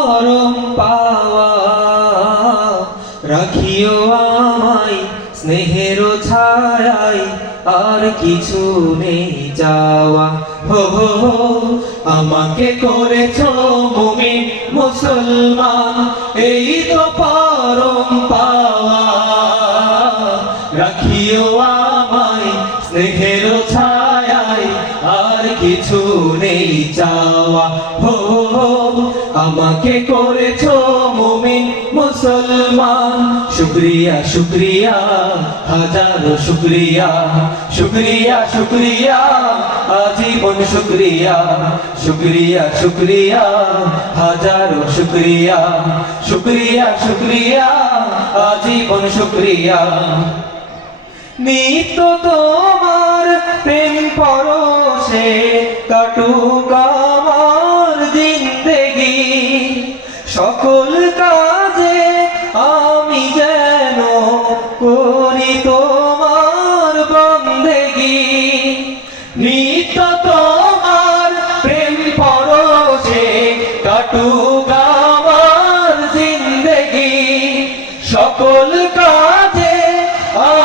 পরম পাওয়া, রাখিও আমায় স্নেহের ছায়ায়, আর কিছু নেই চাওয়া। হো হো হো, আমাকে করেছো মুমিন মুসলমান, এই তো পরম পাওয়া। রাখিও আমায় স্নেহের ছায়ায়, আর কিছু নেই চাওয়া। হো হো হো, আমাকে করেছো মুমিন মুসলমান। শুকরিয়া শুকরিয়া হাজারো শুকরিয়া, শুকরিয়া শুকরিয়া আজীবন শুকরিয়া। শুকরিয়া শুকরিয়া হাজারো শুকরিয়া, শুকরিয়া শুকরিয়া আজীবন শুকরিয়া। নিত্য তোমার প্রেম পরশে কাটুক আমার জিন্দেগি, সকল কাজে আমি যেন করি তোমার বন্দেগি। নিত্য তোমার প্রেম পরশে কাটুক আমার জিন্দেগি, সকল কাজে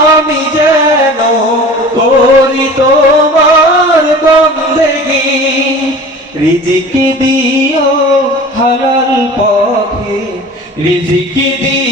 আমি যেন করি তোমার বন্দেগি। রিজিক দিও হালাল পথে, রিজিক দিও